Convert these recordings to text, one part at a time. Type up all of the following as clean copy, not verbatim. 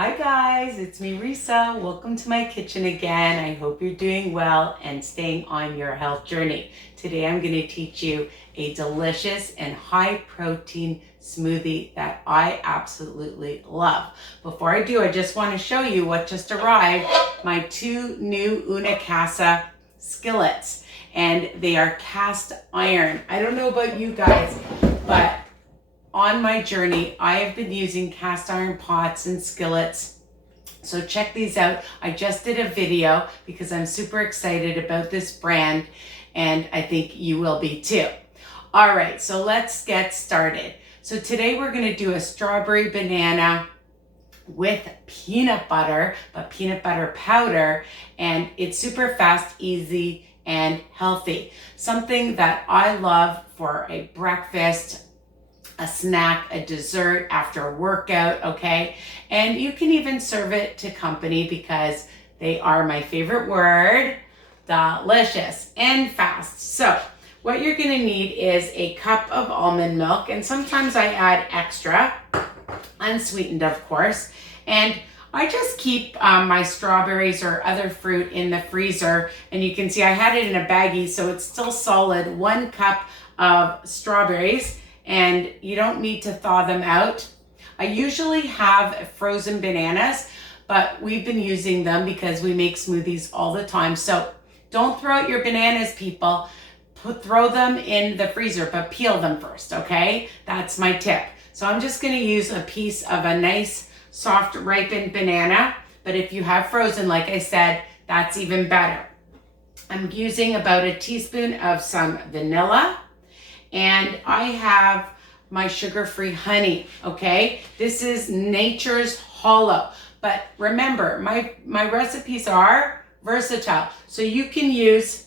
Hi guys, it's me Risa. Welcome to my kitchen again. I hope you're doing well and staying on your health journey. Today I'm going to teach you a delicious and high protein smoothie that I absolutely love. Before I do, I just want to show you what just arrived, my two new Una Casa skillets, and they are cast iron. I don't know about you guys, but on my journey, I have been using cast iron pots and skillets. So check these out. I just did a video because I'm super excited about this brand and I think you will be too. All right, so let's get started. So today we're gonna do a strawberry banana with peanut butter, but peanut butter powder, and it's super fast, easy, and healthy. Something that I love for a breakfast, a snack, a dessert after a workout, okay? And you can even serve it to company because they are my favorite word, delicious and fast. So what you're gonna need is a cup of almond milk, and sometimes I add extra, unsweetened of course. And I just keep my strawberries or other fruit in the freezer, and you can see I had it in a baggie so it's still solid. 1 cup of strawberries, and you don't need to thaw them out. I usually have frozen bananas, but we've been using them because we make smoothies all the time. So don't throw out your bananas, people. Throw them in the freezer, but peel them first, okay? That's my tip. So I'm just gonna use a piece of a nice, soft, ripened banana, but if you have frozen, like I said, that's even better. I'm using about a teaspoon of some vanilla, and I have my sugar-free honey, okay? This is Nature's Hollow. But remember, my recipes are versatile. So you can use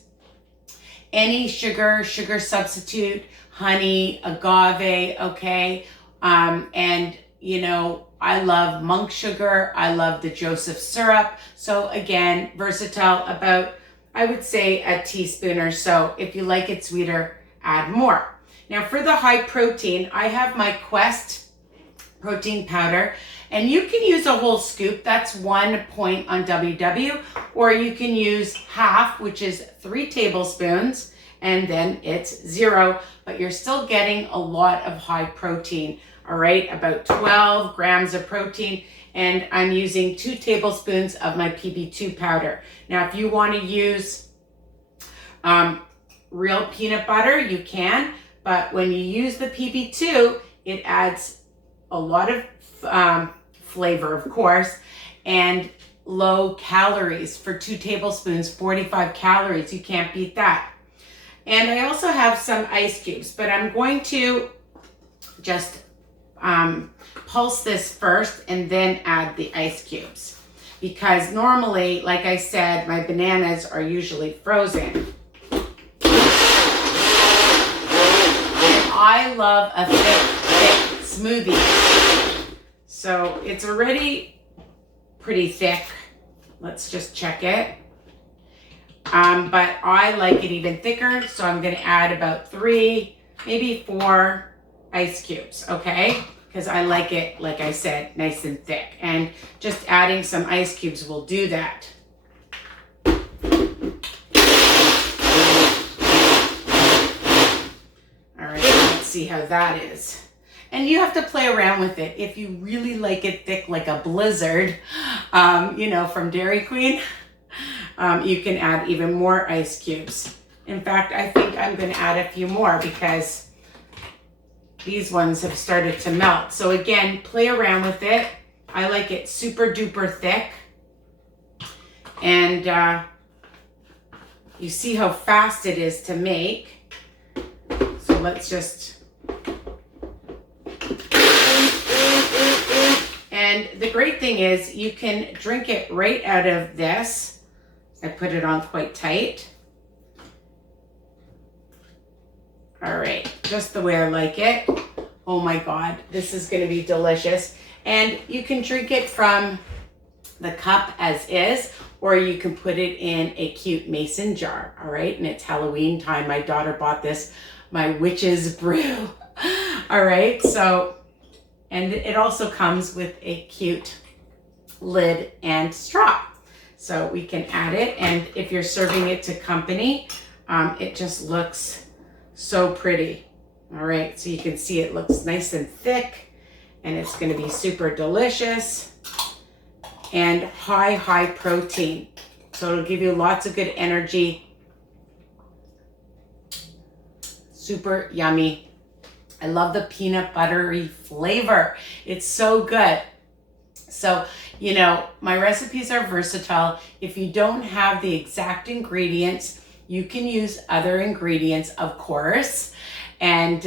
any sugar substitute, honey, agave, okay? And you know, I love monk sugar. I love the Joseph syrup. So again, versatile, about, I would say, a teaspoon or so. If you like it sweeter, add more. Now for the high protein, I have my Quest protein powder, and you can use a whole scoop. That's 1 point on WW, or you can use half, which is 3 tablespoons, and then it's 0, but you're still getting a lot of high protein, all right? About 12 grams of protein, and I'm using 2 tablespoons of my PB2 powder. Now, if you want to use real peanut butter, you can, but when you use the PB2, it adds a lot of flavor, of course, and low calories. For 2 tablespoons, 45 calories. You can't beat that. And I also have some ice cubes, but I'm going to just pulse this first and then add the ice cubes. Because normally, like I said, my bananas are usually frozen. I love a thick smoothie. So it's already pretty thick. Let's just check it. But I like it even thicker, so I'm gonna add about 3, maybe 4 ice cubes, okay? Because I like it, like I said, nice and thick. And just adding some ice cubes will do that. See how that is. And you have to play around with it. If you really like it thick like a blizzard, you know, from Dairy Queen, you can add even more ice cubes. In fact, I think I'm going to add a few more because these ones have started to melt. So again, play around with it. I like it super duper thick. And you see how fast it is to make. So let's just... And the great thing is you can drink it right out of this. I put it on quite tight. All right, just the way I like it. Oh my God, this is gonna be delicious. And you can drink it from the cup as is, or you can put it in a cute mason jar, all right? And it's Halloween time. My daughter bought this, my witch's brew. All right, so, and it also comes with a cute lid and straw. So we can add it, and if you're serving it to company, it just looks so pretty. All right, so you can see it looks nice and thick, and it's gonna be super delicious and high protein. So it'll give you lots of good energy. Super yummy. I love the peanut buttery flavor. It's so good. So, you know, my recipes are versatile. If you don't have the exact ingredients, you can use other ingredients, of course. And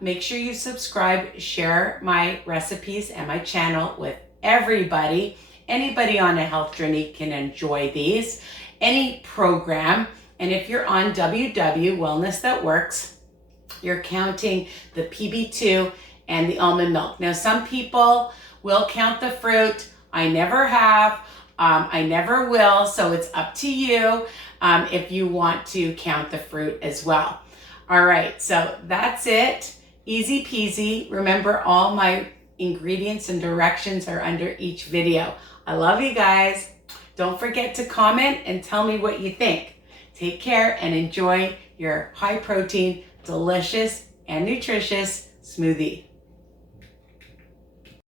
make sure you subscribe, share my recipes and my channel with everybody. Anybody on a health journey can enjoy these, any program. And if you're on WW, Wellness That Works, you're counting the PB2 and the almond milk. Now, some people will count the fruit. I never have. I never will. So it's up to you if you want to count the fruit as well. All right, so that's it. Easy peasy. Remember, all my ingredients and directions are under each video. I love you guys. Don't forget to comment and tell me what you think. Take care and enjoy your high protein, delicious, and nutritious smoothie.